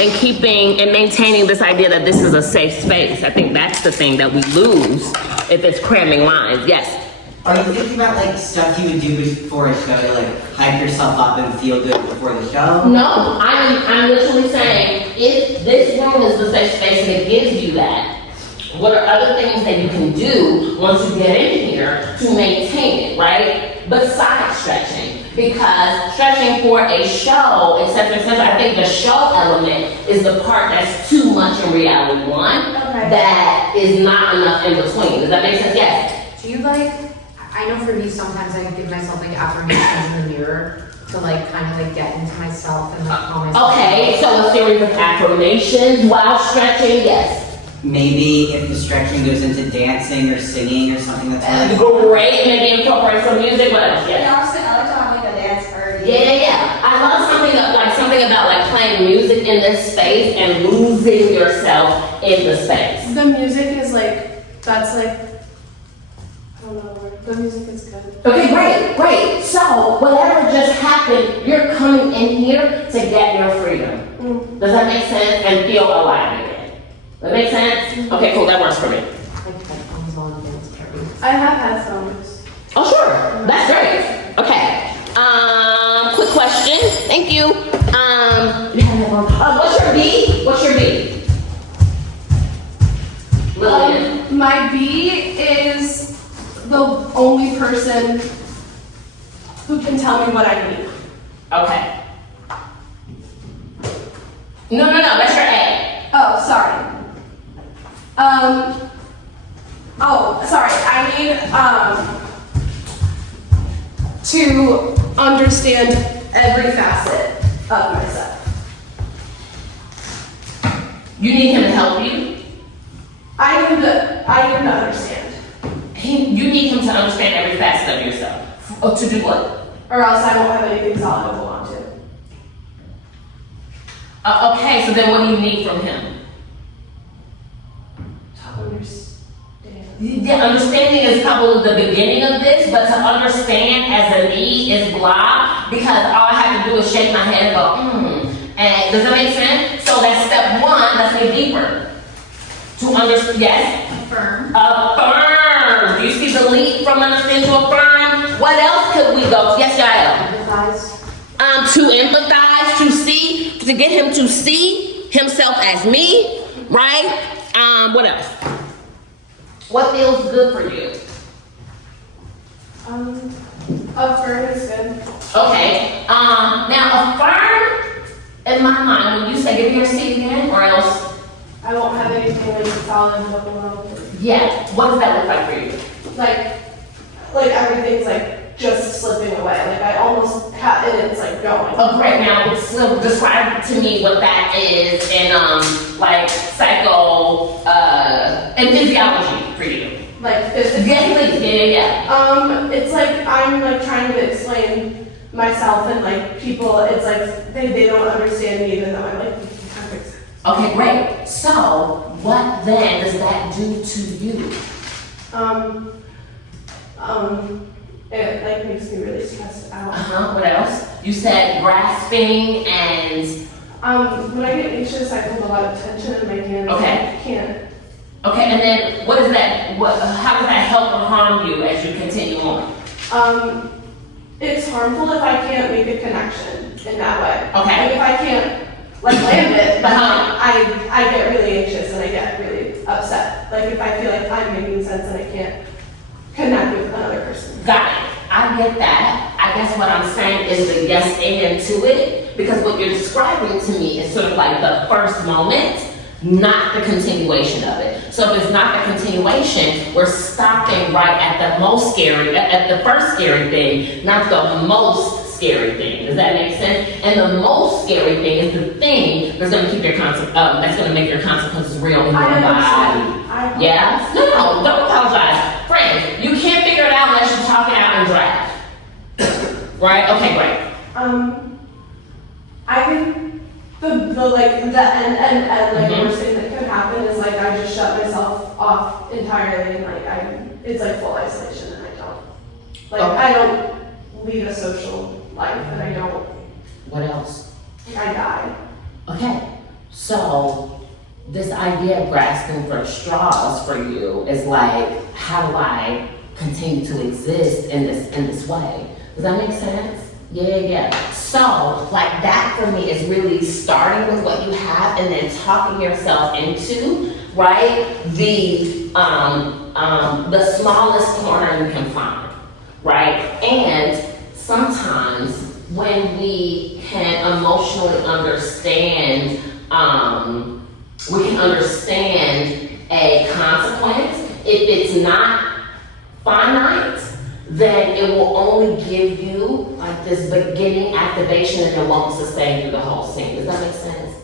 And keeping and maintaining this idea that this is a safe space. I think that's the thing that we lose if it's cramming lines. Yes. Are you thinking about like stuff you would do before a show to like hype yourself up and feel good before the show? No, I'm literally saying if this room is the safe space and it gives you that, what are other things that you can do once you get in here to maintain it, right? Besides stretching, because stretching for a show, et cetera, I think the show element is the part that's too much in reality one, that is not enough in between. Does that make sense? Yes. Do you like, I know for me, sometimes I give myself like affirmations in the mirror to like kind of like get into myself and like calm myself. Okay, so a series of affirmations while stretching, yes. Maybe if the stretching goes into dancing or singing or something that's really Great, maybe incorporate some music, what else? Yeah. I like to have like a dance party. Yeah. I love something about like playing music in this space and losing yourself in the space. The music is like, that's like, I don't know, the music is good. Okay, great. So whatever just happened, you're coming in here to get your freedom. Does that make sense? And feel alive again. That makes sense? Okay, cool, that works for me. Like headphones on dance parties. I have headphones. Oh, sure. That's great. Okay. Quick question. Thank you. What's your B? Lillian. My B is the only person who can tell me what I need. Okay. No, that's your A. Oh, sorry. I need to understand every facet of myself. You need him to help you? I need to understand. You need him to understand every facet of yourself. Oh, to do what? Or else I won't have anything solid to hold on to. Okay, so then what do you need from him? To understand. Yeah, understanding is probably the beginning of this, but to understand as a need is blah, because all I have to do is shake my head and go, And does that make sense? So that's step one, let's get deeper. To understand, yes? Affirm. Affirm. Do you see the leap from understand to affirm? What else could we go to? Yes, Yael. Empathize. To empathize, to see, to get him to see himself as me, right? What else? What feels good for you? Affirm is good. Okay. Now affirm in my mind, when you say give me your C again, or else, I won't have anything like solid to hold on to. yeah. What does that look like for you? Like everything's like just slipping away. Like I almost have, and it's like going. Oh, great. Now, so describe to me what that is in like psycho and physiology for you. Like physically. Yes, please. Yeah. It's like I'm like trying to explain myself and like people, it's like they don't understand me even though I'm like perfect sense. Okay, great. So, what then does that do to you? It like makes me really stressed out. What else? You said grasping and. When I get anxious, I hold a lot of tension in my hands. Okay. I can't. Okay, and then what is that? How does that help or harm you as you continue on? It's harmful if I can't make a connection in that way. Okay. Like if I can't like land it, then Uh-huh. I get really anxious and I get really upset. Like if I feel like I'm making sense and I can't connect with another person. Got it. I get that. I guess what I'm saying is the yes and to it, because what you're describing to me is sort of like the first moment, not the continuation of it. So if it's not the continuation, we're stopping right at the most scary, at the first scary thing, not the most scary thing. Does that make sense? And the most scary thing is the thing that's going to keep your that's going to make your consequences real in your body. Yeah? No, don't apologize. Friends, you can't figure it out unless you talk it out and draft. Right? Okay, great. I think the like the and like worst thing that could happen is like I just shut myself off entirely and like it's like full isolation and I don't lead a social life and I don't What else? I died. Okay, so this idea of grasping for straws for you is like, how do I continue to exist in this way? Does that make sense? Yeah. So, like that for me is really starting with what you have and then talking yourself into, right, the smallest corner you can find, right? And sometimes when we can emotionally understand, we can understand a consequence. If it's not finite, then it will only give you like this beginning activation and it won't sustain you the whole scene. Does that make sense?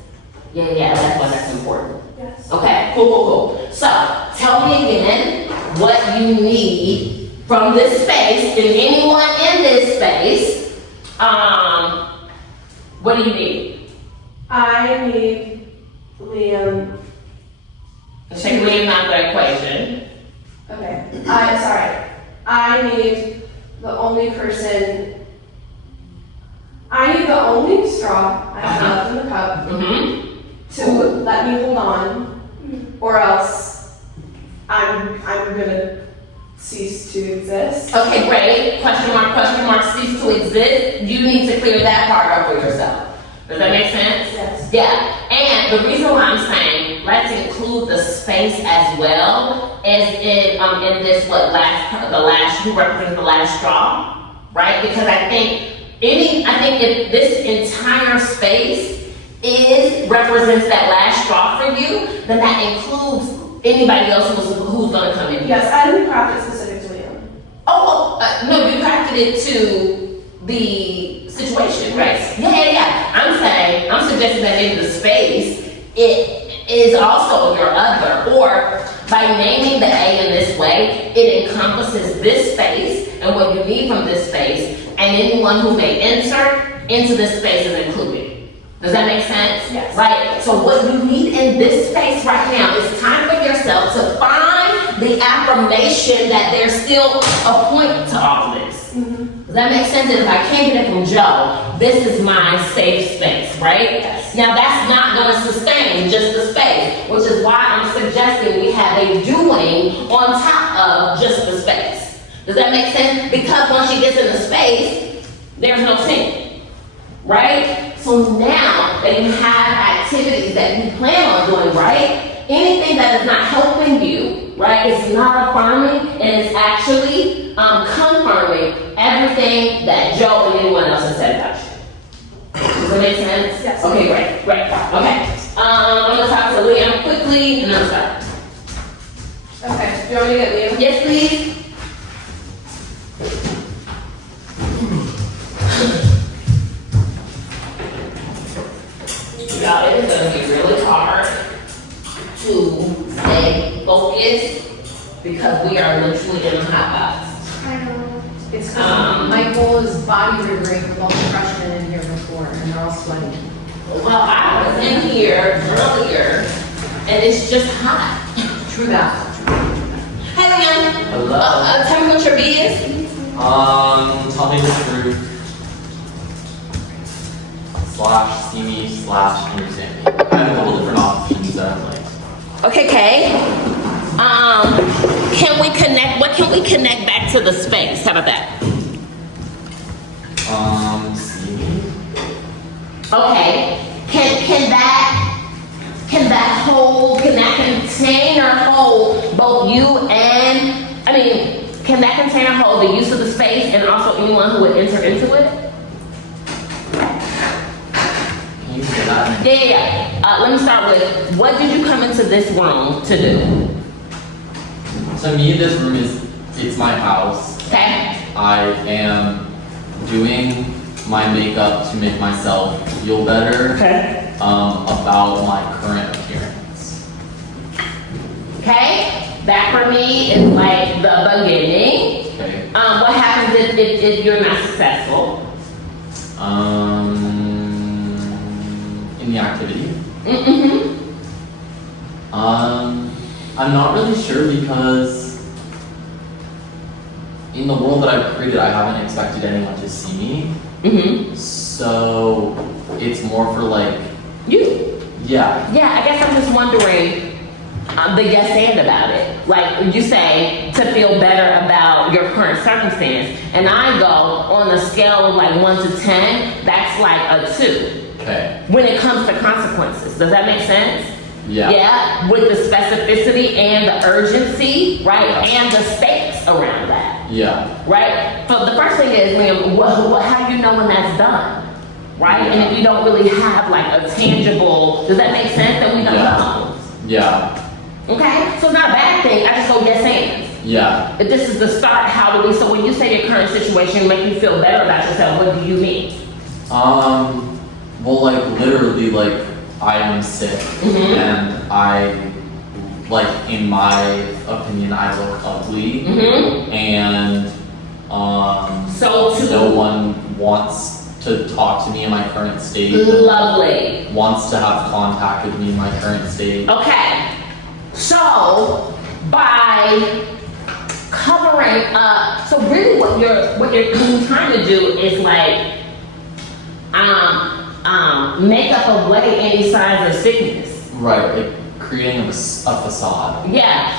Yeah, that's why that's important. Yes. Okay, cool. So, tell me again what you need from this space, and anyone in this space, what do you need? I need Liam. Take Liam out the equation. Okay. I need the only person. I need the only straw I have left in the cup to let me hold on, or else I'm gonna cease to exist. Okay, great. Question mark, cease to exist. You need to clear that part up for yourself. Does that make sense? Yes. Yeah. And the reason why I'm saying let's include the space as well is in this you represent the last straw, right? Because I think if this entire space represents that last straw for you, then that includes anybody else who's gonna come in. Yes, I didn't craft it specific to Liam. No, you crafted it to the situation, right? Yeah. I'm suggesting that in the space, it is also your other, or by naming the A in this way, it encompasses this space and what you need from this space, and anyone who may enter into this space is included. Does that make sense? Yes. Right? So what you need in this space right now is time for yourself to find the affirmation that there's still a point to all of this. Does that make sense? And if I can't get it from Joe, this is my safe space, right? Yes. Now that's not going to sustain just the space, which is why I'm suggesting we have a doing on top of just the space. Does that make sense? Because once she gets in the space, there's no singing, right? So now that you have activities that you plan on doing, right? Anything that is not helping you, right, it's not affirming, and it's actually confirming everything that Joe and anyone else has said about you. Does that make sense? Yes. Okay, great. Okay. I'm gonna talk to Liam quickly, and I'm sorry. Okay. Do you want me to get Liam? Yes, please. Y'all, it is gonna be really hard to stay focused because we are literally in a hot box. It's because Michael's body riggering with all the freshmen in here before, and they're all sweating. Well, I was in here earlier, and it's just hot. True that. Hey, Liam. Hello. Tell me what your B is. Tell me the truth. / see me / understand me. I have a couple different options that I'm like. Okay, Kay. Can we connect? What can we connect back to the space? How about that? See me. Okay. Can that container hold both you and, can that container hold the use of the space and also anyone who would enter into it? Can you say that? Yeah. Let me start with, what did you come into this room to do? To me, this room it's my house. Okay? I am doing my makeup to make myself feel better. Okay. About my current appearance. Okay? That for me is like the beginning. Okay. What happens if you're not successful? In the activity. Mm-hmm. I'm not really sure because in the world that I've created, I haven't expected anyone to see me. Mm-hmm. So it's more for like, You. yeah, Yeah, I guess I'm just wondering the yes and about it. Like you say, to feel better about your current circumstance. And I go on a scale of like 1 to 10, that's like a 2. okay, When it comes to consequences. Does that make sense? yeah, Yeah, with the specificity and the urgency, right? Yeah. And the stakes around that, yeah, right? So the first thing is, Liam, how do you know when that's done, right? Yeah. And if you don't really have like a tangible, does that make sense that we don't Yeah. know? yeah, Okay, so it's not a bad thing, I just go yes and. yeah. If this is the start, how do we, so when you say your current situation make you feel better about yourself, what do you mean? Well, like literally, like I am sick, Mhm. and I, like in my opinion, I look ugly, Mm-hmm. and So to. no one wants to talk to me in my current state. Lovely. Wants to have contact with me in my current state. Okay, so by covering up, so really what you're trying to do is like make up away any signs of sickness. Right, like creating a facade. Yeah.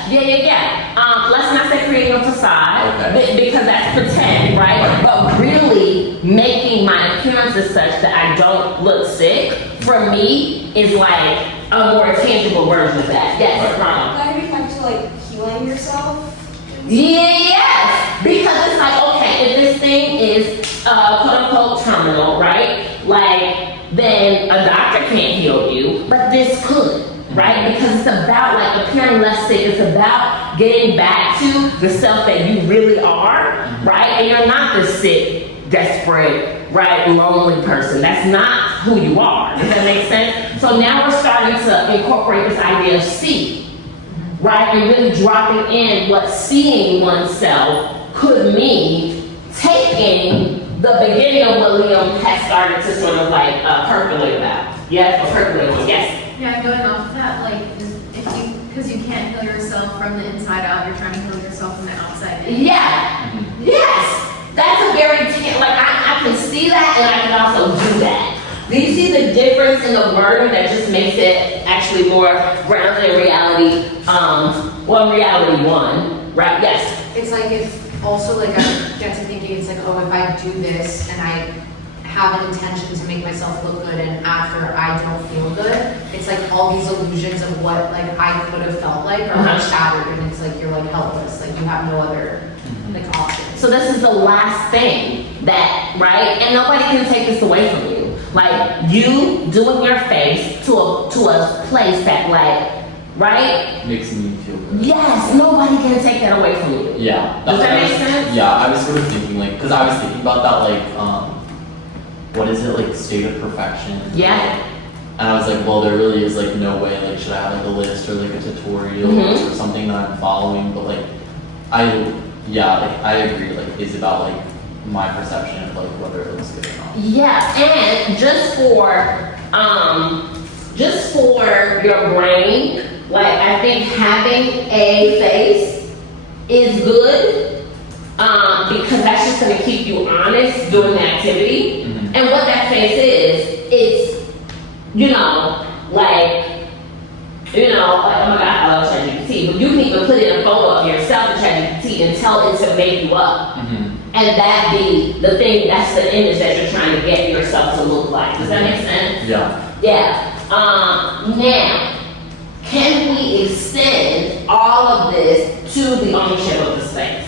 Let's not say creating a facade, Okay. because that's pretend, right? Right. But really making my appearances such that I don't look sick, for me, is like a more tangible version of that. Yes, Ronald. That could be fun to like healing yourself. Yes, because it's like, okay, if this thing is quote unquote terminal, right? Like, then a doctor can't heal you, but this could, right? Because it's about like appearing less sick. It's about getting back to the self that you really are, right? And you're not the sick, desperate, right, lonely person. That's not who you are. Does that make sense? So now we're starting to incorporate this idea of see, right? And really dropping in what seeing oneself could mean, taking the beginning of what Liam has started to sort of like percolate about. Yes, or percolate on, yes. Yeah, going off of that, like, because you can't heal yourself from the inside out, you're trying to heal yourself from the outside in. Yeah, yes. That's a very, like, I can see that and I can also do that. Do you see the difference in the wording that just makes it actually more grounded in reality? Reality one, right? Yes. It's like, it's also like, I get to thinking, it's like, oh, if I do this and I have an intention to make myself look good and after I don't feel good, it's like all these illusions of what like I could have felt like are like shattered, and it's like you're like helpless, like you have no other like options. So this is the last thing that, right? And nobody can take this away from you. Like, you doing your face to a place that like, right? Makes me feel good. Yes, nobody can take that away from you. Yeah. Does that I make was- sense? Yeah, I was sort of thinking like, because I was thinking about that like, what is it, like state of perfection? Yeah. And I was like, well, there really is like no way, like should I have like a list or like a tutorial Mhm. or something that I'm following, but like, I agree, like it's about like my perception of like whether it looks good or not. Yeah, and just for your brain, like I think having a face is good, because that's just gonna keep you honest doing the activity. Mhm. And what that face is, it's, like, oh my God, I love ChatGPT, but you can even put in a photo of yourself in ChatGPT and tell it to make you up. Mm-hmm. And that be the thing, that's the image that you're trying to get yourself to look like. Does that make sense? Yeah. Yeah. Now, can we extend all of this to the ownership of the space?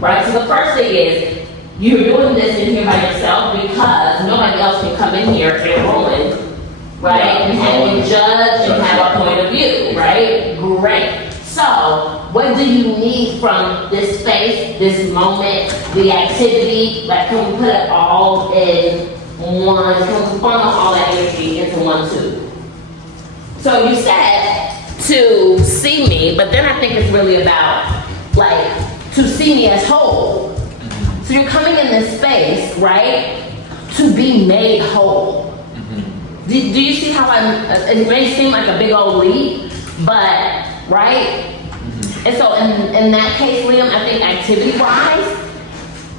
Right? So the first thing is, you're doing this in here by yourself because nobody else can come in here and ruin, right? Yeah. And judge and have a point of view, right? Great. So, what do you need from this space, this moment, the activity? Like, can we put it all in one, can we funnel all that energy into one tube? So you said to see me, but then I think it's really about, like, to see me as whole. So you're coming in this space, right, to be made whole. Mm-hmm. Do you see how it may seem like a big old leap, but, right? And so in that case, Liam, I think activity-wise,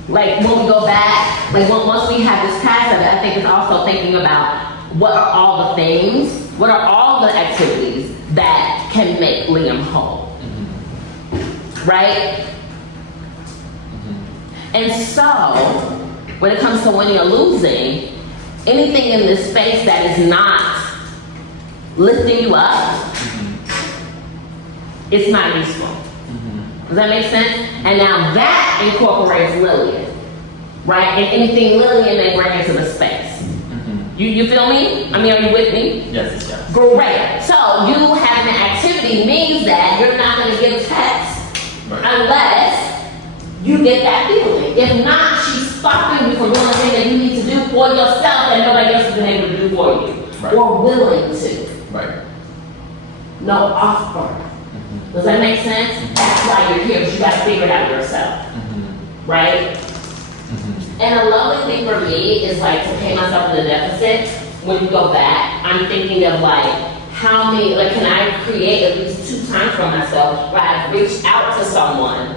like when we go back, like once we have this past of it, I think what are all the things, what are all the activities that can make Liam whole, right? And so, when it comes to winning or losing, anything in this space that is not lifting you up, it's not useful. Does that make sense? And now that incorporates Lillian, right? And anything Lillian may bring into the space. You feel me? I mean, are you with me? Yes, yes. Great. So you having an activity means that you're not going to give text unless you get that feeling. If not, she's stopping you from doing the thing that you need to do for yourself that nobody else has been able to do for you or willing to. Right. No offer. Does that make sense? That's why you're here, because you got to figure it out yourself. Right? And a lovely thing for me is like to pay myself in the deficit. When you go back, I'm thinking of like how many, like can I create at least 2 times for myself where I've reached out to someone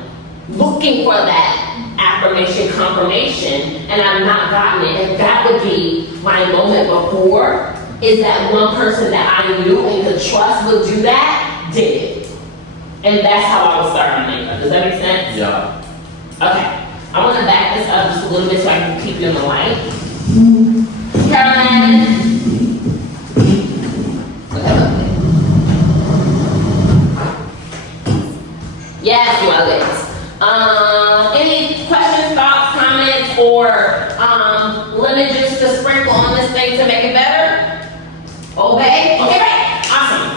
looking for that affirmation, confirmation, and I've not gotten it. And that would be my moment before, is that one person that I knew and could trust would do that, did it. And that's how I would start my makeup. Does that make sense? Yeah. Okay. I want to back this up just a little bit so I can keep you in the light. Caroline. Yes, love it. Any questions, thoughts, comments, or lemon juice to sprinkle on this thing to make it better? Obey? Okay, great. Awesome.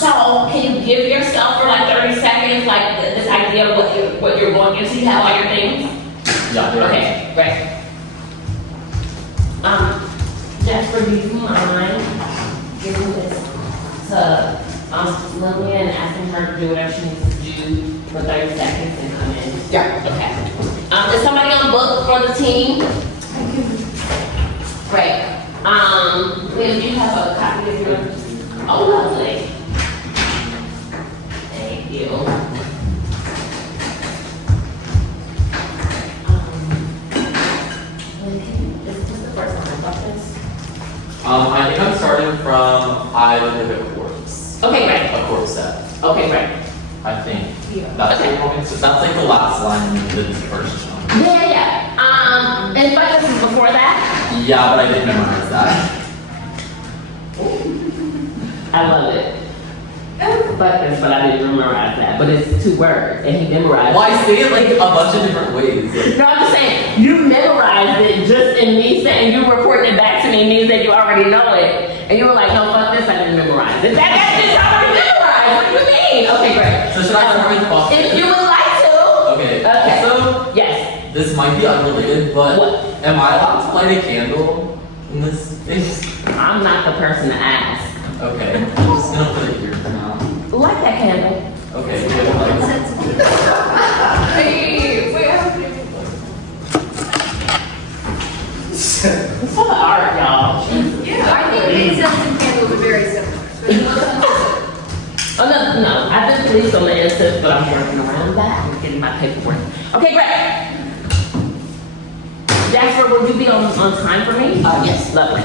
So can you give yourself for like 30 seconds, like this idea of what you're going into? You have all your things? Yeah. Okay, great. Jasper, do you mind giving this to Lillian and asking her to do whatever she needs to do for 30 seconds and come in? Yeah. Okay. Is somebody on book for the team? Great. Liam, do you have a copy of yours? Oh, lovely. Thank you. Is this the first time about this? I think I'm starting from I live at corpse. Okay, great. A corpse set. Okay, great. I think that's what we're going to. That's like the last line in the first chunk. Yeah. And but this is before that? Yeah, but I didn't memorize that. I love it. But I didn't memorize that. But it's 2 words, and he memorized Well, I say it like a bunch of different ways. Like, No, I'm just saying, you memorized it just in me saying, you reporting it back to me means that you already know it. And you were like, no, fuck this, I didn't memorize it. That is already memorized, what do you mean? Okay, great. so should I start with fuck? If you would like to. Okay. Okay. Also, Yes. this might be unrelated, but What? am I allowed to light a candle in this space? I'm not the person to ask. Okay. I'm just gonna put it here for now. Light that candle. Okay. Good. Like, It's for the art, y'all. Yeah, I think incense and candles are very similar. Oh, no, I've been pleased on the instance, but I'm working around that and getting my paperwork. Okay, great. Jasper, will you be on time for me? Yes. Lovely.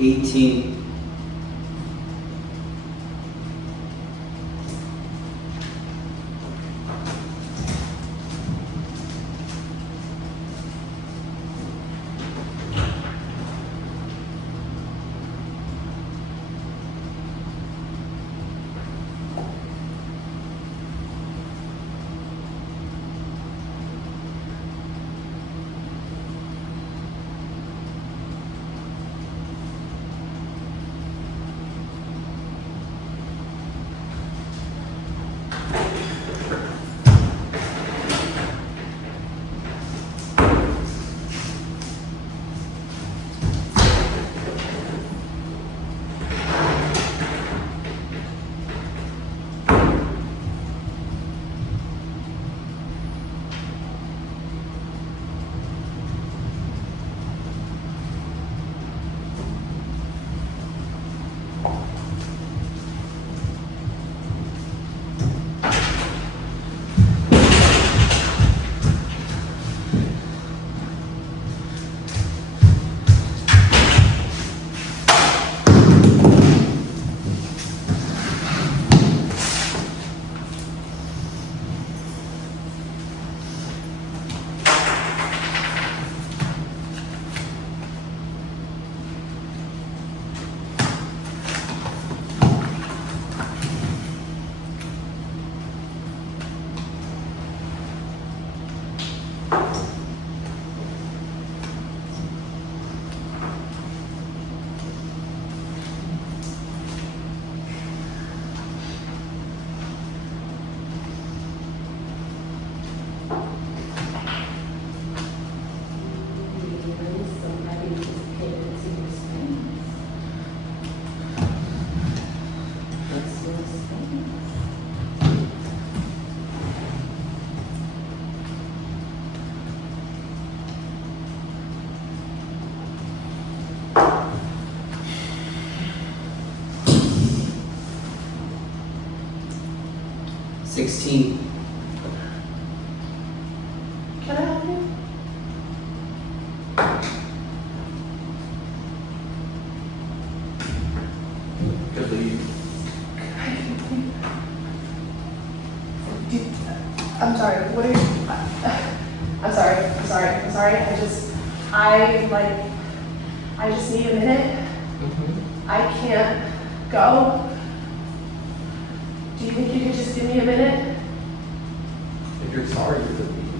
18. Sixteen. Can I help you? Could leave. I'm sorry, what are you, I'm sorry, I just need a minute. I can't go. Do you think you could just give me a minute? If you're sorry, you could leave.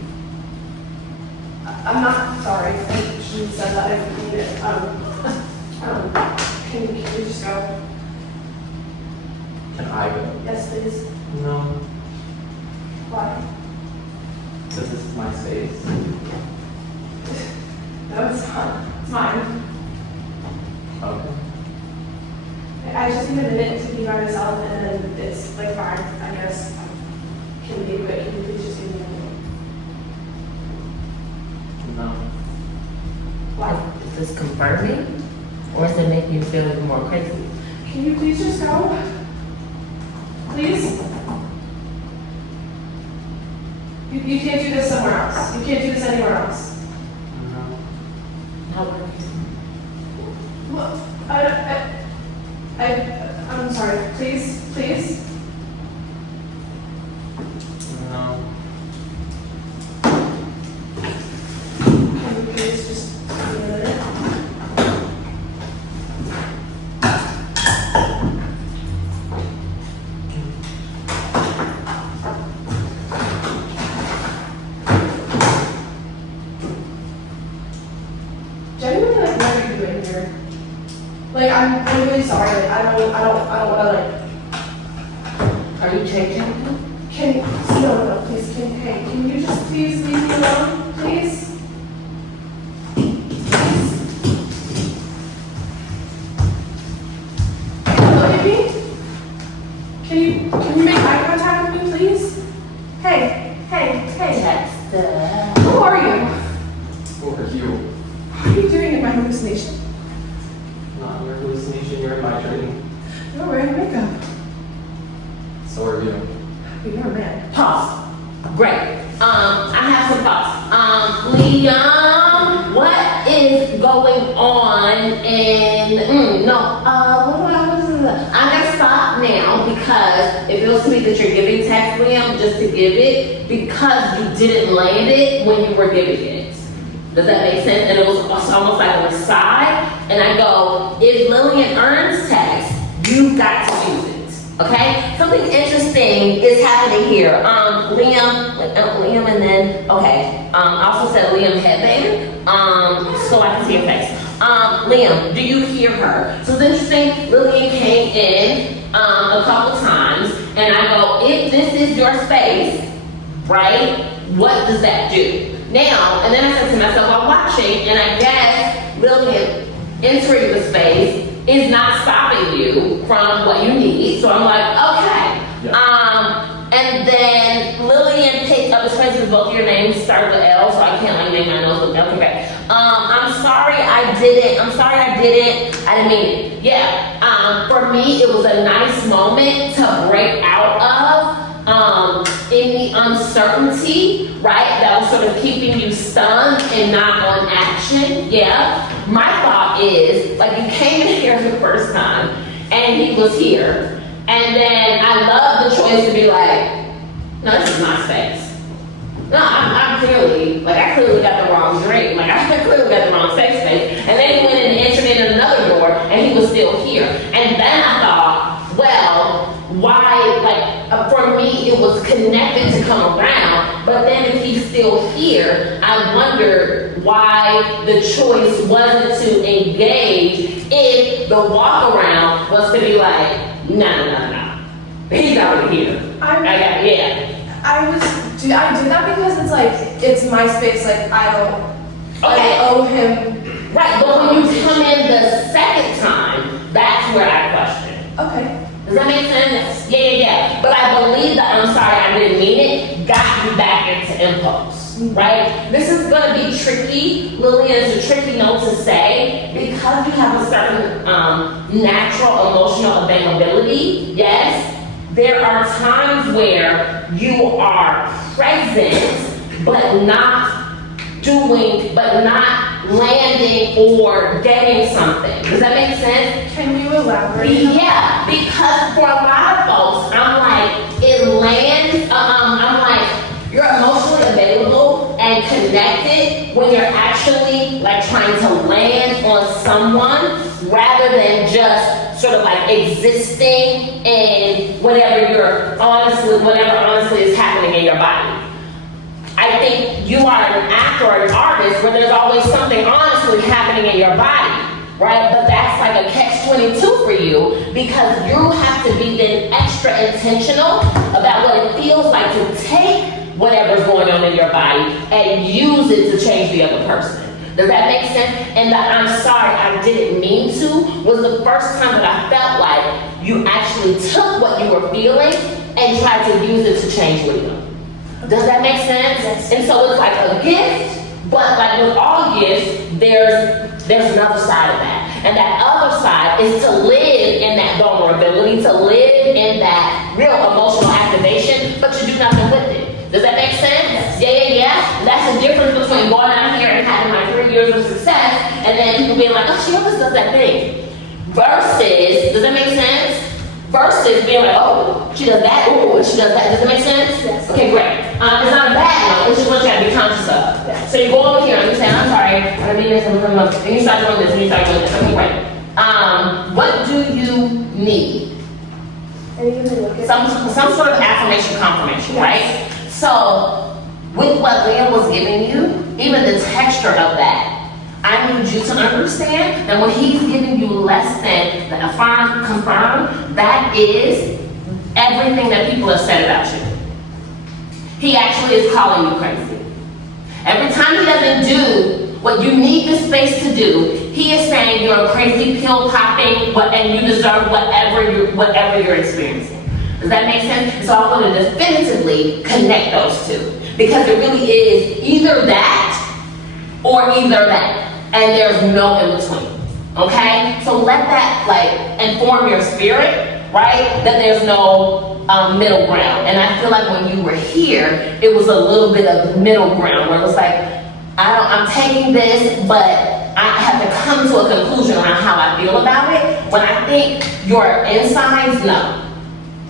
I'm not sorry, I shouldn't have said that, I didn't mean it. Can we just go? Can I go? Yes, please. No. Why? Because this is my space. No, it's not, it's mine. Okay. I just need a minute to be by myself and then it's like fine, I guess. Can we, but can you please just give me a minute? No. Why? Is this confirming? Or is it making you feel even more crazy? Can you please just go? Please? You can't do this somewhere else. You can't do this anywhere else. No. How are you? Well, I'm sorry. Please. No. Can you please just give me a minute? Genuinely, like, what are you doing here? Like, I'm really sorry. Like, I don't wanna, like, Are you changing? no, please, can you just please leave me alone, please? Look at me. Can you make eye contact with me, please? Hey. Text. Who are you? Who are you? What are you doing in my hallucination? Not in your hallucination, you're in my dream. You're wearing makeup. So are you. You're a man. Pause. Great. I have some thoughts. Liam, what is going on in just to give it because you didn't land it when you were giving it. Does that make sense? And it was almost like an aside. And I go, if Lillian earns tax, you've got to use it. Okay? Something interesting is happening here. Liam, and then, okay. I also said Liam headband, so I can see your face. Liam, do you hear her? So it's interesting, Lillian came in a couple times, and I go, if this is your space, right, what does that do? Now, and then I said to myself, I'm watching, and I guess Lillian entering the space is not stopping you from what you need. So I'm like, okay. Yeah. And then Lillian picked up, it's crazy because both of your names start with L, so I can't like make my nose look okay, great. I'm sorry I didn't mean it. Yeah, for me, it was a nice moment to break out of any uncertainty, right? That was sort of keeping you stunned and not on action, yeah. My thought is, like, you came in here the first time, and he was here. And then I love the choice to be like, no, this is my space. No, I clearly got the wrong drink. Like, I clearly got the wrong safe space. And then he went in and entered in another door, and he was still here. And then I thought, well, why, for me, it was connected to come around, but then if he's still here, I wondered why the choice wasn't to engage if the walk around was to be like, no. He's already here. I do that because it's like, it's my space, like, I don't owe him. Right, but when you come in the second time, that's where I question. Okay. Does that make sense? Yeah. But I believe that I'm sorry, I didn't mean it, got you back into impulse, right? This is gonna be tricky. Lillian, it's a tricky note to say because you have a certain natural emotional availability, yes. There are times where you are present, but not landing or getting something. Does that make sense? Can you elaborate? Yeah, because for a lot of folks, I'm like, it lands, I'm like, you're emotionally available and connected when you're actually like trying to land on someone rather than just sort of like existing in whatever honestly is happening in your body. I think you are an actor or an artist where there's always something honestly happening in your body, right? But that's like a catch-22 for you because you have to be then extra intentional about what it feels like to take whatever's going on in your body and use it to change the other person. Does that make sense? And the I'm sorry, I didn't mean to was the first time that I felt like you actually took what you were feeling and tried to use it to change William. Does that make sense? Yes. And so it's like a gift, but like with all gifts, there's another side of that. And that other side is to live in that vulnerability, to live in that real emotional activation, but you do nothing with it. Does that make sense? Yeah. That's the difference between going out here and having like 3 years of success and then people being like, oh, she always does that thing. Versus, does that make sense? Versus being like, oh, she does that, oh, she does that. Does that make sense? Yes. Okay, great. It's not a bad note, it's just what you have to be conscious of. Yes. So you go over here and you say, I'm sorry, I mean this, and you start doing this, and you start doing this. Okay, great. What do you need? Some sort of affirmation, confirmation, right? So, with what Liam was giving you, even the texture of that, I need you to understand that when he's giving you less than the affirm, confirm, that is everything that people have said about you. He actually is calling you crazy. Every time he doesn't do what you need the space to do, he is saying you're a crazy pill popping, and you deserve whatever you're experiencing. Does that make sense? So I want to definitively connect those two because it really is either that or either that. And there's no in between, okay? So let that inform your spirit, right? That there's no middle ground. And I feel like when you were here, it was a little bit of middle ground where it was like, I'm taking this, but I have to come to a conclusion around how I feel about it. When I think your insides, no.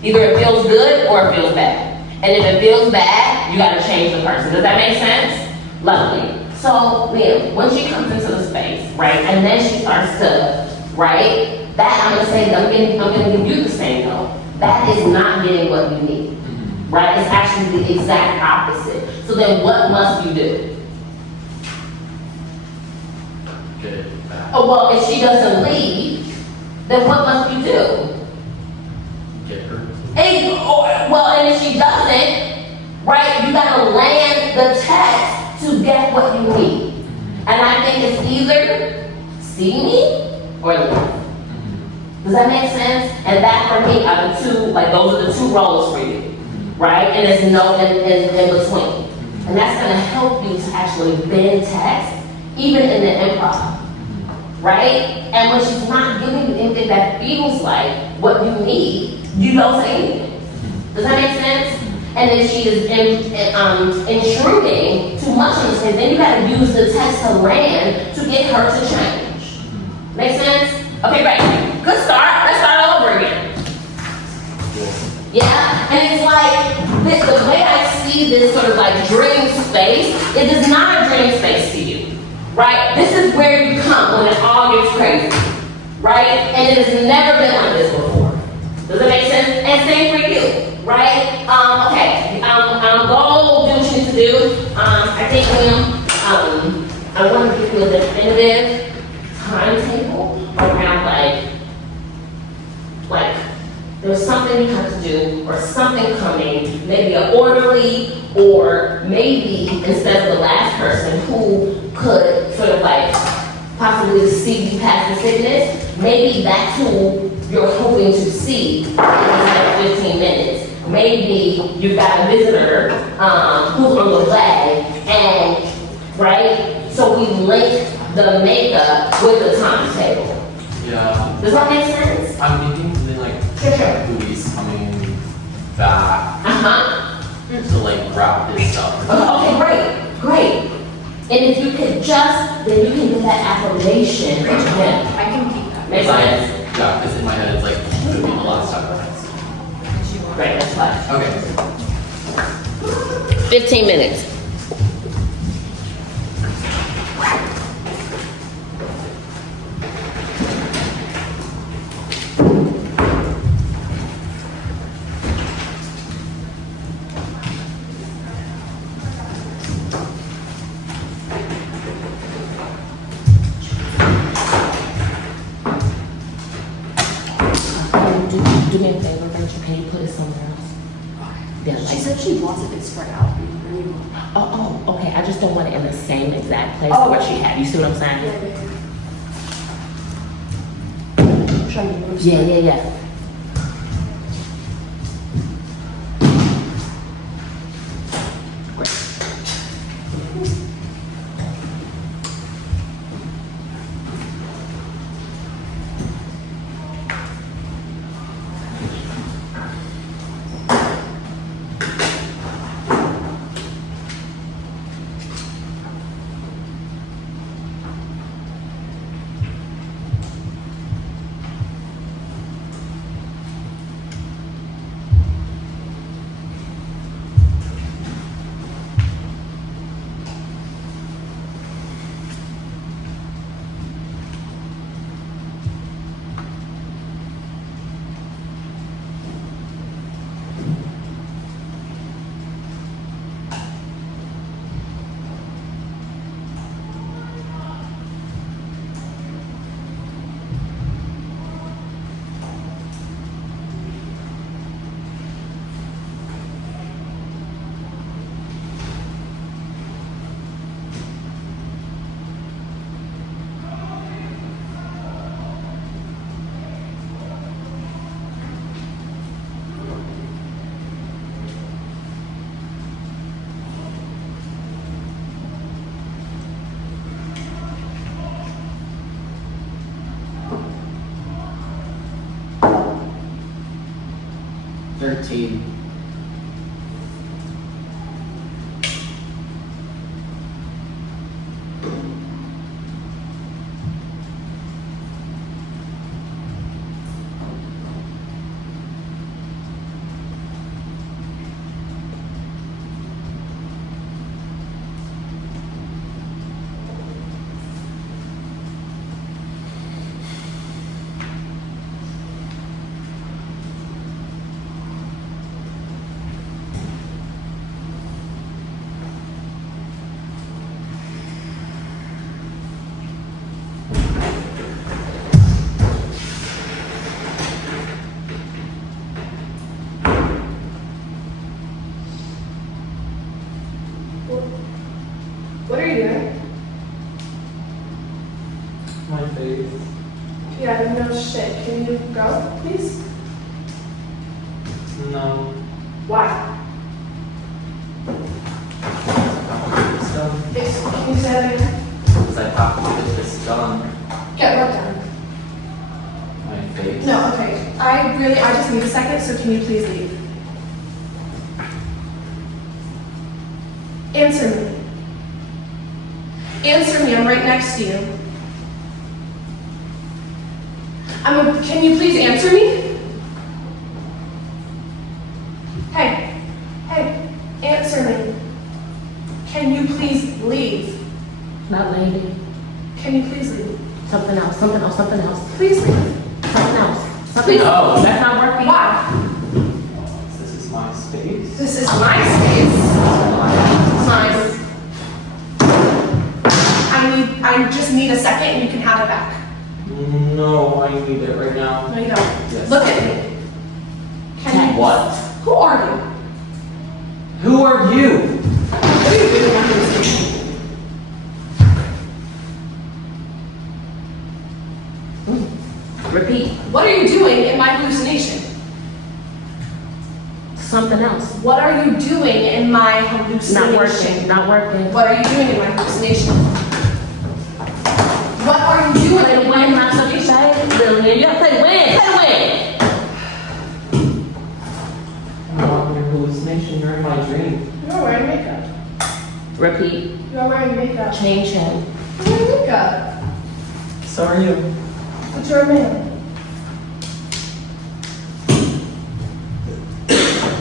Either it feels good or it feels bad. And if it feels bad, you gotta change the person. Does that make sense? Lovely. So, Liam, when she comes into the space, right, and then she starts to, right, that I'm gonna say that I'm gonna give you the same though. That is not getting what you need, right? It's actually the exact opposite. So then what must you do? Get it back. Oh, well, if she doesn't leave, then what must you do? Get her. And if she doesn't, right, you gotta land the text to get what you need. And I think it's either see me or leave. Does that make sense? And that for me are the two, like those are the two roles for you, right? And there's no in between. And that's gonna help you to actually bend text, even in the improv, right? And when she's not giving you anything that feels like what you need, you don't say anything. Does that make sense? And if she is intruding too much on the space, then you gotta use the text to land to get her to change. Make sense? Okay, great. Good start. Let's start over again. Yeah? And it's like, the way I see this sort of like dream space, it is not a dream space to you, right? This is where you come when it all gets crazy, right? And it has never been like this before. Does it make sense? And same for you, right? Okay, go do what you need to do. I think, I want to give you a definitive timetable around like there's something you have to do or something coming, maybe an orderly, or maybe instead of the last person who could sort of like possibly see you past the sickness, maybe that's who you're hoping to see in the next 15 minutes. Maybe you've got a visitor who's on the way, and right, so we link the makeup with the timetable. Yeah. Does that make sense? I'm thinking something like Sure. Louise coming back Uh-huh. to like wrap this stuff. Okay, great. And if you could just, then you can get that affirmation from him. I can keep that. Makes sense? Yeah, because in my head it's like, it would be the last time. Great, that's fine. Okay. 15 minutes. Do me a favor, Rachel, can you put it somewhere else? Yeah, She like, said she wants it spread out. okay, I just don't want it in the same exact place Oh. where she had, you see what I'm saying? Should I move? Yeah. What are you doing? My face. Yeah, no shit. Can you go, please? No. Why? Stuff. Can you say that again? Because I have to get this done. Get what done? My face. No, okay. I just need a second, so can you please leave? Answer me. Answer me, I'm right next to you. Can you please answer me? Hey, answer me. Can you please leave? Not lady. Can you please leave? Something else, something else, something else. Please leave. Something else. Something Please. else. That's not working. Why? This is my space. This is my space. Mine. I just need a second and you can have it back. No, I need it right now. No, you don't. Yes. Look at me. Can you? What? Who are you? Who are you? What are you doing on this? Repeat. What are you doing in my hallucination? Something else. What are you doing in my hallucination? Not working. Not working. What are you doing in my hallucination? What are you doing Play in the my win, not something hallucination? say. Lillian, you gotta play win. Play I'm not in your hallucination. You're in my dream. You're wearing makeup. win. Repeat. You're wearing makeup. Change him. You're wearing makeup. So are you. But you're a man.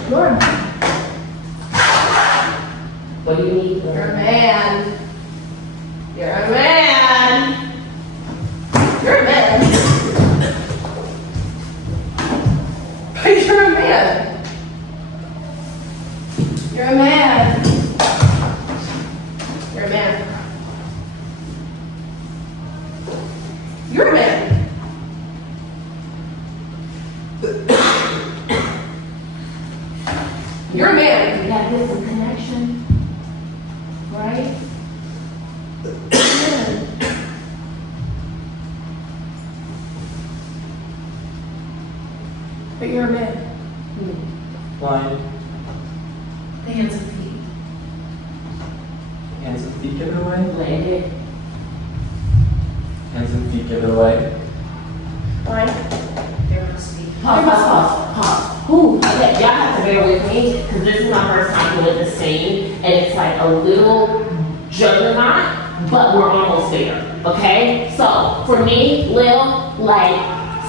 You're a man. What do you need? You're a man. You're a man. You're a man. But you're a man. You're a man. You're a man. You're a man. You're a man. We gotta get some connection. Right? But you're a man. Blind. The hands and feet. Hands and feet give it away. Landed. Hands and feet give it away. Fine. There must be. Pause. Ooh, okay, y'all have to bear with me, because this is my first time doing the scene, and it's like a little juggernaut, but we're almost there, okay? So, for me, Lil, like,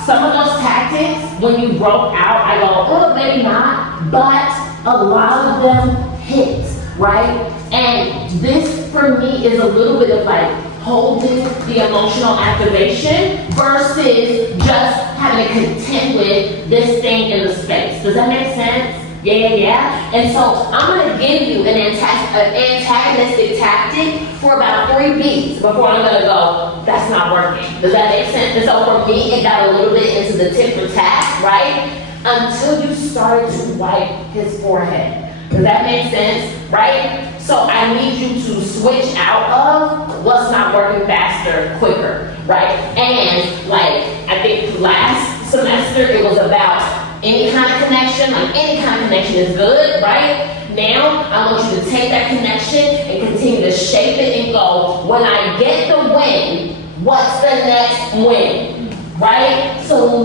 some of those tactics, when you broke out, I go, oh, maybe not, but a lot of them hit, right? And this, for me, is a little bit of like, holding the emotional activation versus just having to contend with this thing in the space. Does that make sense? Yeah. And so I'm gonna give you an antagonistic tactic for about 3 beats before I'm gonna go, that's not working. Does that make sense? And so for me, it got a little bit into the tit for tat, right? Until you started to wipe his forehead. Does that make sense? Right? So I need you to switch out of what's not working faster, quicker, right? And like, I think last semester it was about any kind of connection, like any kind of connection is good, right? Now, I want you to take that connection and continue to shape it and go, when I get the win, what's the next win? Right? So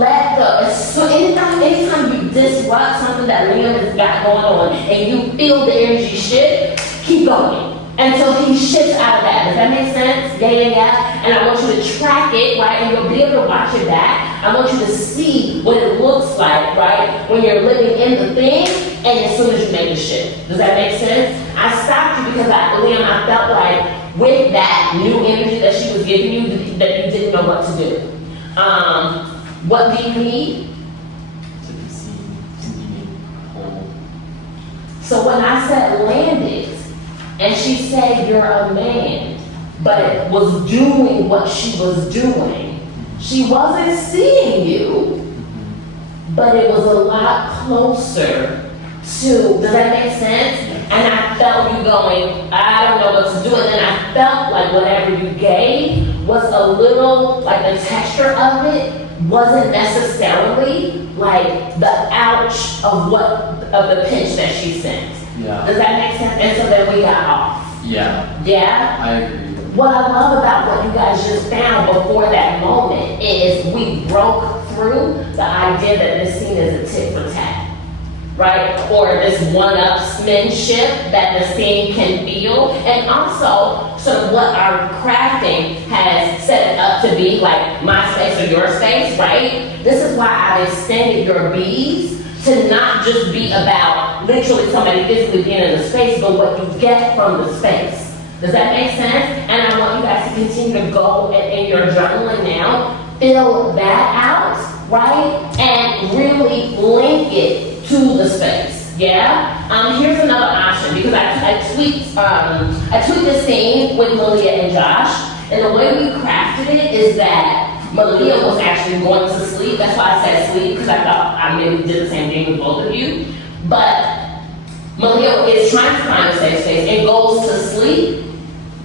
anytime you disrupt something that Liam has got going on and you feel the energy shift, keep going until he shifts out of that. Does that make sense? Yeah. And I want you to track it, right? And you'll be able to watch it back. I want you to see what it looks like, right? When you're living in the thing and as soon as you make a shift. Does that make sense? I stopped you because Liam, I felt like with that new energy that she was giving you, that you didn't know what to do. What do you need? To be seen, to be made whole. So when I said landed, and she said you're a man, but was doing what she was doing, she wasn't seeing you, but it was a lot closer to, does that make sense? and I felt you going, I don't know what to do, and then I felt like whatever you gave was a little, like the texture of it wasn't necessarily like the ouch of the pinch that she sent. Yeah. Does that make sense? And so then we got off. Yeah, Yeah? I agree. What I love about what you guys just found before that moment is we broke through the idea that this scene is a tit for tat, right? Or this one-upsmanship that the scene can feel. And also, sort of what our crafting has set it up to be, like my space or your space, right? This is why I've extended your B's to not just be about literally somebody physically being in the space, but what you get from the space. Does that make sense? And I want you guys to continue to go in your journaling now, fill that out, right? And really link it to the space, yeah? Here's another option, because I tweaked the scene with Malia and Josh, and the way we crafted it is that Malia was actually going to sleep. That's why I said sleep, because I thought I maybe did the same thing with both of you. But Malia is trying to find a safe space and goes to sleep,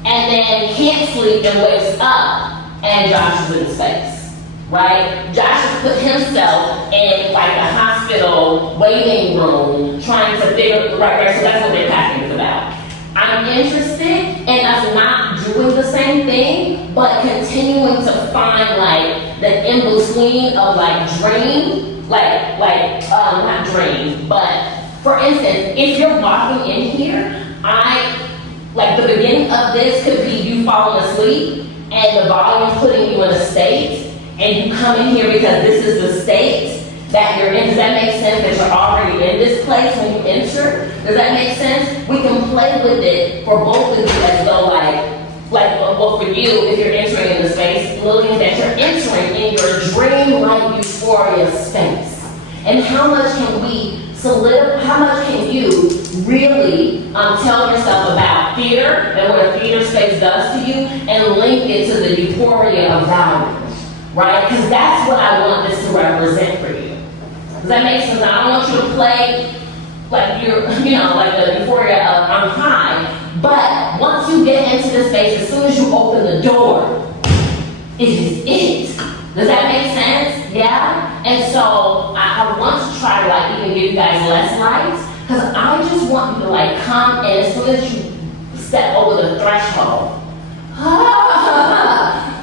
and then can't sleep and wakes up, and Josh is in the space, right? Josh has put himself in like a hospital waiting room, trying to figure, right, so that's what their packing is about. I'm interested in us not doing the same thing, but continuing to find like the in-between of like dream, not dream, but for instance, if you're walking in here, like the beginning of this could be you falling asleep and the volume putting you in a state, and you come in here because this is the state that you're in. Does that make sense? That you're already in this place when you enter? Does that make sense? We can play with it for both of you as though well for you, if you're entering in the space, Lillian, that you're entering in your dream-like euphoria space. And how much can you really tell yourself about theater and what a theater space does to you and link it to the euphoria of value, right? Because that's what I want this to represent for you. Does that make sense? I don't want you to play like you're, like the euphoria of I'm high, but once you get into the space, as soon as you open the door, it is it. Does that make sense? Yeah? And so I want to try to even give you guys less lights, because I just want you to come, and as soon as you step over the threshold,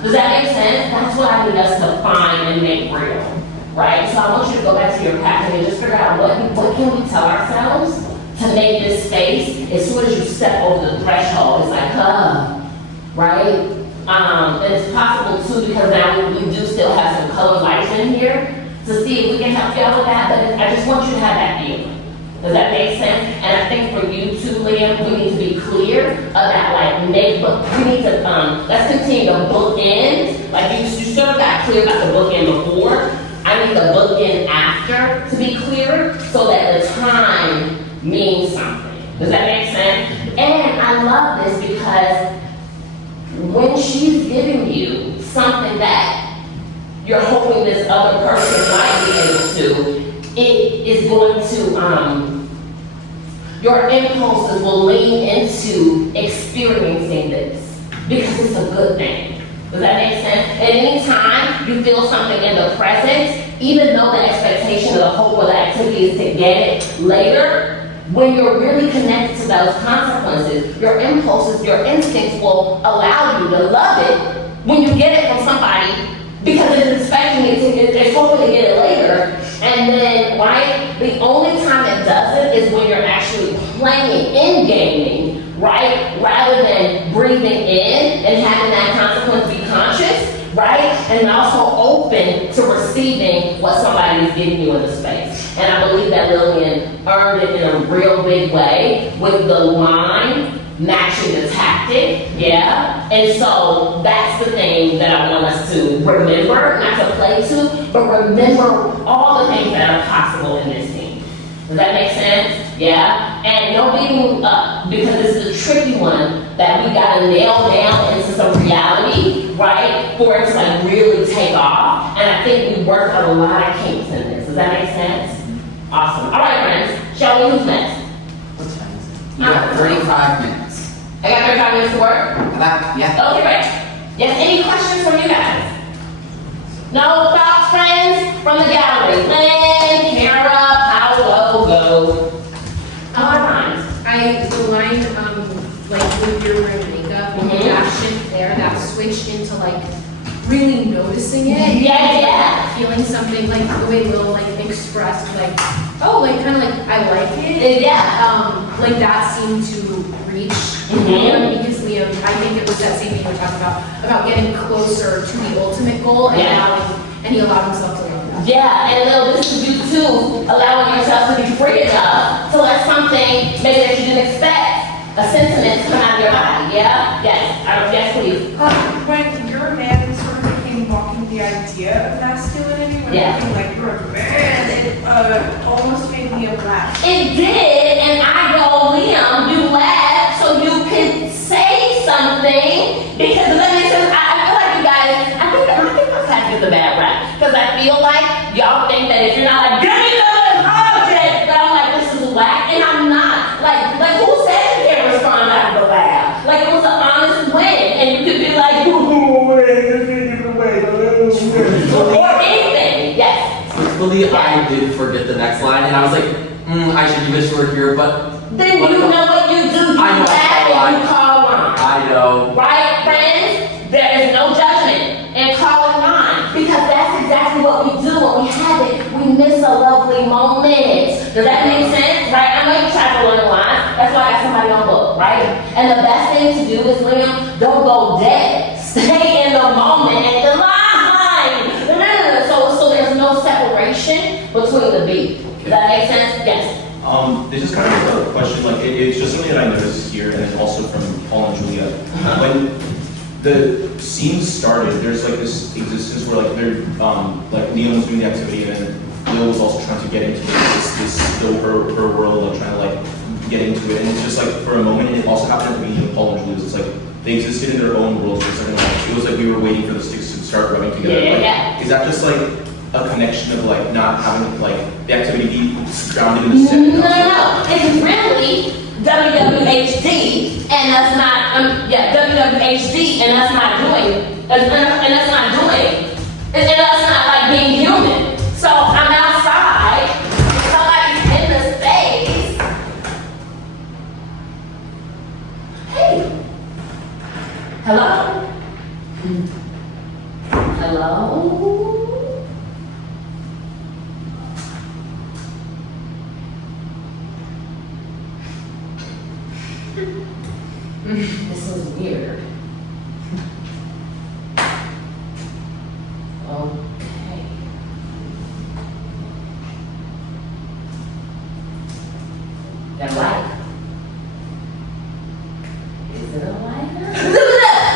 does that make sense? That's what I need us to find and make real. Right? So I want you to go back to your pattern and just figure out what can we tell ourselves to make this space, as soon as you step over the threshold, it's like, right? And it's possible too, because now we do still have some colored lights in here, to see if we can help you out with that, but I just want you to have that feeling. Does that make sense? And I think for you too, Liam, we need to be clear about we need to, let's continue to bookend, you sort of got clear about the bookend before. I need the bookend after to be clear, so that the time means something. Does that make sense? And I love this because when she's giving you something that you're hoping this other person might be able to, it is going to, your impulses will lean into experiencing this because it's a good thing. Does that make sense? At any time you feel something in the present, even though the expectation or the hope or the activity is to get it later, when you're really connected to those consequences, your impulses, your instincts will allow you to love it when you get it from somebody, because it's expecting it to get, it's hoping to get it later. And then, right, the only time it doesn't is when you're actually playing in gaming, right? Rather than breathing in and having that consequence be conscious, right? And also open to receiving what somebody is giving you in the space. And I believe that Lillian earned it in a real big way with the line matching the tactic, yeah? And so that's the thing that I want us to remember, not to play to, but remember all the things that are possible in this scene. Does that make sense? Yeah? And no beating up, because this is a tricky one that we gotta nail down into some reality, right? For it to really take off. And I think we worked out a lot of kinks in this. Does that make sense? Awesome. All right, friends. Shall we? Who's next? What time is it? You have 35 minutes. I got 35 minutes to work? Yeah. Okay, great. Yes, any questions from you guys? No thoughts, friends, from the gallery? Lynn, Kara, Paolo, go. Alright. The line, like with your room makeup, that shift there, that switch into like really noticing it. Yeah. Feeling something, like the way Lil like expressed, like, oh, like kind of like, I like it. Yeah. Like that seemed to reach Liam, because Liam, I think it was that same thing we were talking about getting closer to the ultimate goal and he allowed himself to love that. Yeah, and Lil, this is you too, allowing yourself to be free enough to let something maybe that you didn't expect, a sentiment to come out of your body, yeah? Yes, yes, please. When you're a man and sort of became walking the idea of masculinity, when Yeah. you became like you're a man, it almost made me a black. It did, and I go, Liam, you laughed so you could say something, because let me say, I feel like you guys, I think my class is a bad rap, because I feel like y'all think that if you're not like, give me the object, that I'm like, this is whack, and I'm not. Like who said you can't respond after the laugh? Like, it was an honest win, and you could be like, or anything, yes. Truthfully, I did forget the next line, and I was like, I should do this word here, but Then you know what you do, you I know, laugh and you call line. I know. Right, friends? There is no judgment in calling line, because that's exactly what we do when we have it. We miss a lovely moment. Does that make sense? Right? I know you try to learn lines. That's why I got somebody on book, right? And the best thing to do is, Liam, don't go dead. Stay in the moment and the line. So there's no separation between the beat. Does that make sense? Yes. This is kind of a question, like, it's just something that I noticed here, and then also from Paul and Julia. When the scene started, there's like this existence where like they're, like Liam was doing the activity, and then Lil was also trying to get into her world, like trying to like get into it, and it's just like for a moment, it also happened at the beginning of Paul and Julia's, it's like they existed in their own worlds for a second, like, it was like we were waiting for the sticks to start rubbing together. Yeah. Like, is that just like a connection of like not having like the activity be grounded in the set? No. It's really WWHD, and that's not, WWHD, and that's not doing, and that's not doing, and that's not like being human. So I'm outside, somebody's in the space. Hey. Hello? Hello? This is weird. Okay. That light? Is it a light?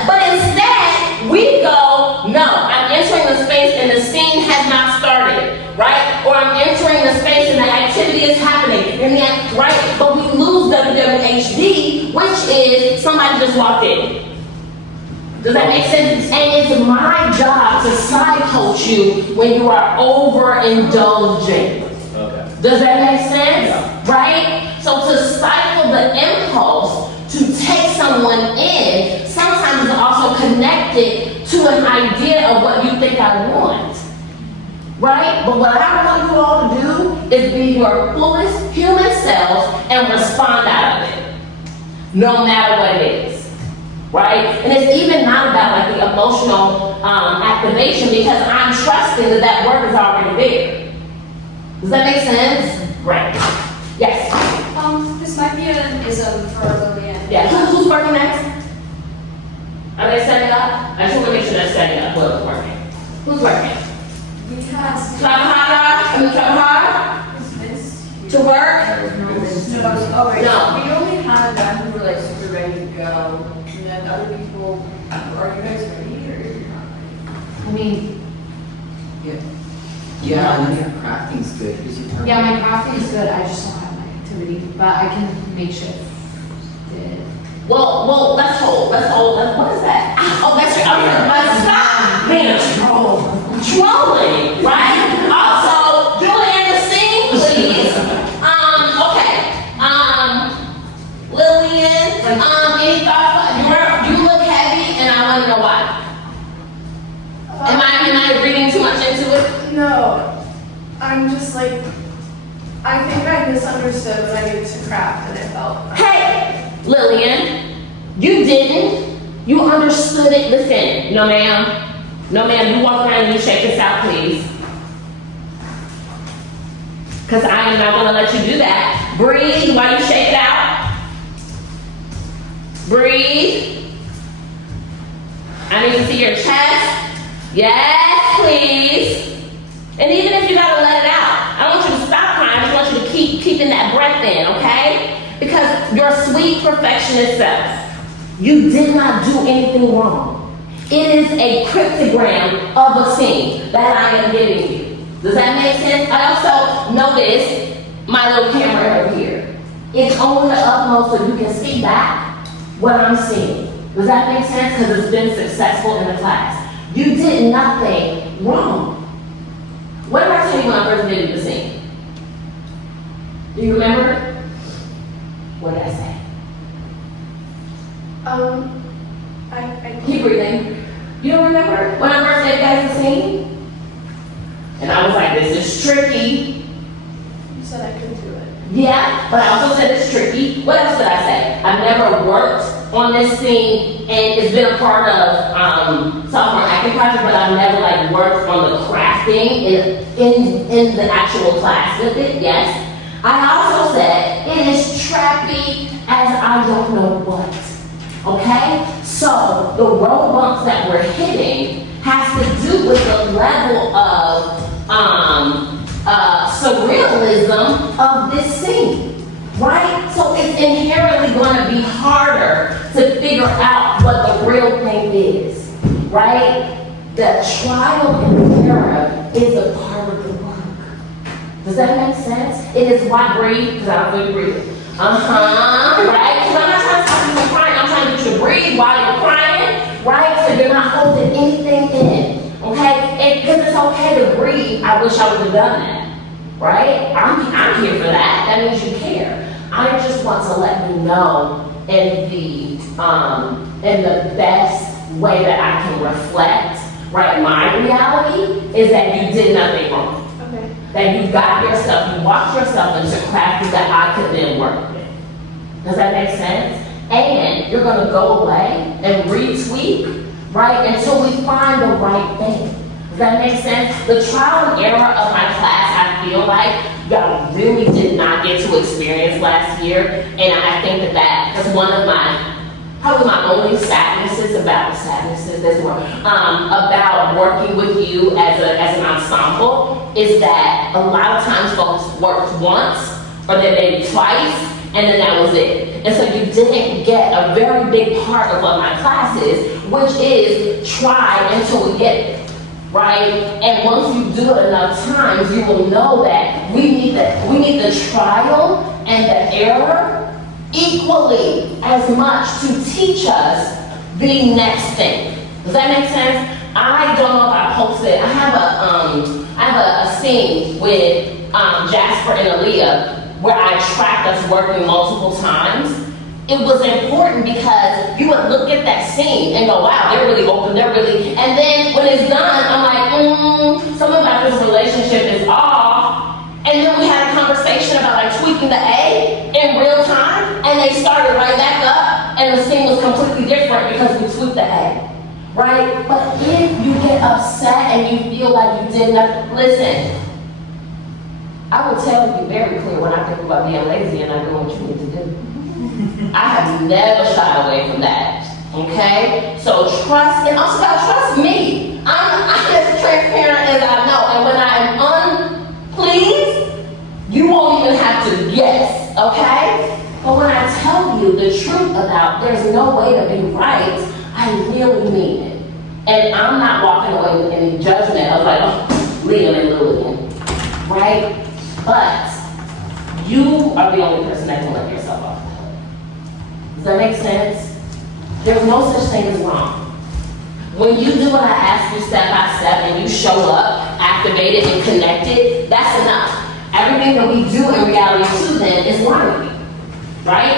But instead, we go, no, I'm entering the space and the scene has not started, right? Or I'm entering the space and the activity is happening, and yet, right? But we lose WWHD, which is somebody just walked in. Does that make sense? And it's my job to side coach you when you are overindulging. Okay. Does that make sense? Yeah. Right? So to stifle the impulse to take someone in, sometimes it's also connected to an idea of what you think I want. Right? But what I want you all to do is be your fullest human selves and respond out of it. No matter what it is. Right? And it's even not about like the emotional activation, because I'm trusting that that work is already there. Does that make sense? Great. Yes. This might be an ism for Lillian. Yeah. Who's working next? Are they setting up? I just want to make sure they're setting up whoever's working. Who's working? Because Travel hard to work? No. We only had that who were like super ready to go, and then other people, are you guys ready or you're not ready? I mean, Yeah, and then your crafting's good. Who's your partner? yeah, my crafting is good, I just don't have my activity, but I can make shift. Well, let's hold. What is that? Oh, that's your, stop being a troll. Trolling, right? Also, Julian, the scene, please. Okay. No, I'm just like, I think I misunderstood when I needed to craft and it felt. Hey, Lillian, you didn't. You understood it. Listen, no ma'am. No ma'am, you walk around and you shake this out, please. Because I am not going to let you do that. Breathe while you shake it out. Breathe. I need to see your chest. Yes, please. And even if you got to let it out, I don't want you to stop crying. I just want you to keep keeping that breath in, okay? Because your sweet perfectionist self, you did not do anything wrong. It is a cryptogram of a scene that I am giving you. Does that make sense? I also noticed my little camera over here. It's on the utmost so you can see back what I'm seeing. Does that make sense? Because it's been successful in the class. You did nothing wrong. What did I tell you when I first did the scene? Do you remember? What did I say? I Keep breathing. You don't remember when I first gave you guys the scene? And I was like, this is tricky. You said I couldn't do it. Yeah, but I also said it's tricky. What else did I say? I've never worked on this scene, and it's been a part of sophomore acting project, but I've never like worked on the crafting in the actual class with it. Yes. I also said it is trappy as I don't know what. Okay? So the road bumps that we're hitting has to do with the level of surrealism of this scene, right? So it's inherently going to be harder to figure out what the real thing is, right? The trial and error is a part of the work. Does that make sense? It is why breathe, because I don't really breathe. Right? Because I'm not trying to stop you from crying. I'm trying to get you to breathe while you're crying, right? So you're not holding anything in, okay? Because it's okay to breathe. I wish I would have done that, right? I'm here for that. That means you care. I just want to let you know in the best way that I can reflect, right? My reality is that you did nothing wrong. Okay. That you got yourself, you walked yourself into crafting that I could then work with. Does that make sense? And you're gonna go away and retweak, right, until we find the right thing. Does that make sense? The trial and error of my class, I feel like y'all really did not get to experience last year. And I think that is one of probably my only sadnesses about working with you as an ensemble is that a lot of times folks worked once or then maybe twice and then that was it. And so you didn't get a very big part of what my class is, which is try until we get it, right? And once you do it enough times, you will know that we need the trial and the error equally as much to teach us the next thing. Does that make sense? I don't know if I posted. I have a scene with Jasper and Aaliyah where I tracked us working multiple times. It was important because you would look at that scene and go, wow, they're really open, and then when it's done, I'm like, something about this relationship is off. And then we had a conversation about like tweaking the A in real time, and they started right back up, and the scene was completely different because we tweaked the A, right? But if you get upset and you feel like you did nothing, listen, I will tell you very clear when I think about being lazy and not doing what you need to do. I have never shied away from that, okay? So trust, and also trust me. I'm as transparent as I know, and when I am unpleased, you won't even have to guess, okay? But when I tell you the truth about there's no way to be right, I really mean it. And I'm not walking away with any judgment of like, oh, Liam and Lillian, right? But you are the only person that can let yourself off the hook. Does that make sense? There's no such thing as wrong. When you do what I ask you step by step and you show up, activated and connected, that's enough. Everything that we do in reality too then is learning, right?